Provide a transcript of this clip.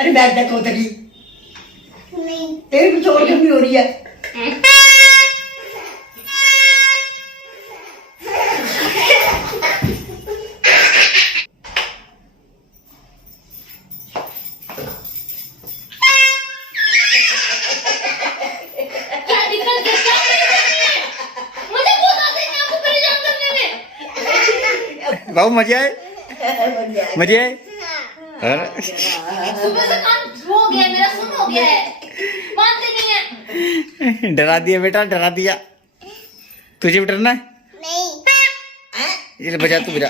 अरे बैठ जा तोतली, नहीं तेरी भी चोट भी हो रही है। क्या दिक्कत है? क्या परेशानी है? मुझे बता देंगे आपको परेशान करने में। बाबू मजे आए, मजे आए। अरे सुबह से कान हो गया है, मेरा सुन हो गया है, मानते नहीं है। डरा दिया बेटा, डरा दिया। तुझे भी डरना है? नहीं ये ले, बजा तू बजा।